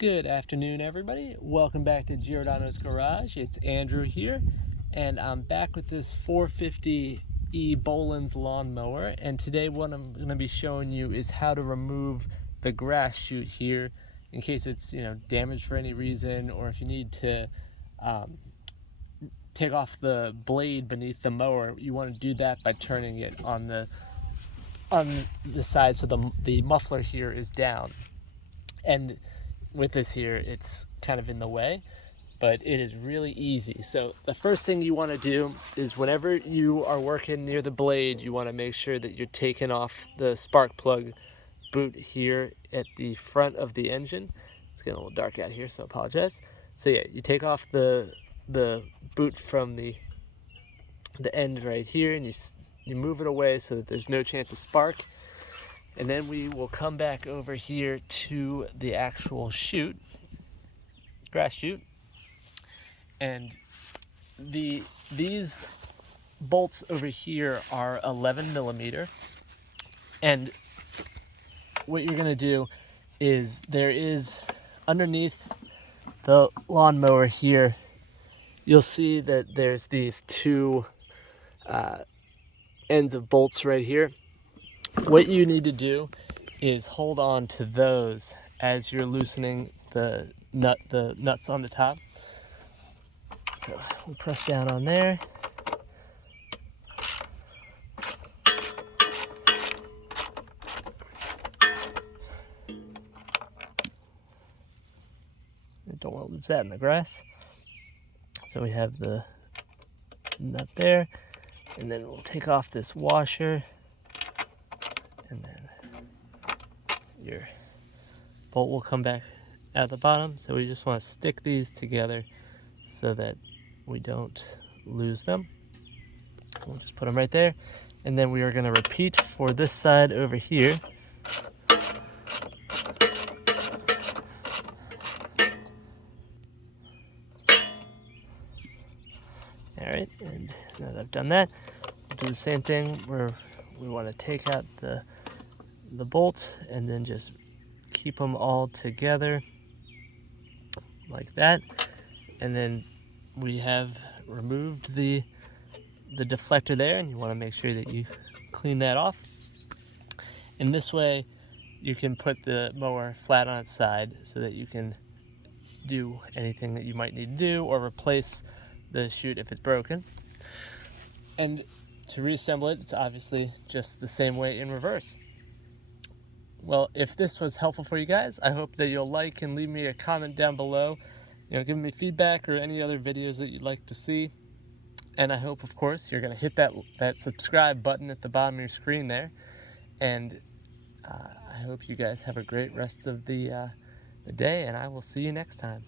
Good afternoon, everybody. Welcome back to Giordano's Garage. It's Andrew here, and I'm back with this 450E Bolens lawnmower. And today what I'm going to be showing you is how to remove the grass chute here in case it's damaged for any reason, or if you need to take off the blade beneath the mower. You want to do that by turning it on the side so the muffler here is down. And with this here, it's kind of in the way, but it is really easy. So the first thing you want to do is whenever you are working near the blade, you want to make sure that you're taking off the spark plug boot here at the front of the engine. It's getting a little dark out here, so I apologize. So yeah, you take off the boot from the end right here, and you move it away so that there's no chance of spark. And then we will come back over here to the actual chute, grass chute, and these bolts over here are 11 millimeter. And what you're gonna do is there is underneath the lawnmower here, you'll see that there's these two ends of bolts right here. What you need to do is hold on to those as you're loosening the nuts on the top. So we'll press down on there. Don't want to lose that in the grass. So we have the nut there, and then we'll take off this washer, and then your bolt will come back at the bottom. So we just want to stick these together so that we don't lose them. We'll just put them right there, and then we are going to repeat for this side over here. Alright, and now that I've done that, we'll do the same thing where we want to take out the bolts and then just keep them all together like that. And then we have removed the deflector there, and you want to make sure that you clean that off. And this way you can put the mower flat on its side so that you can do anything that you might need to do, or replace the chute if it's broken. And to reassemble it, it's obviously just the same way in reverse. Well, if this was helpful for you guys, I hope that you'll like and leave me a comment down below, giving me feedback or any other videos that you'd like to see. And I hope, of course, you're going to hit that subscribe button at the bottom of your screen there. And I hope you guys have a great rest of the day, and I will see you next time.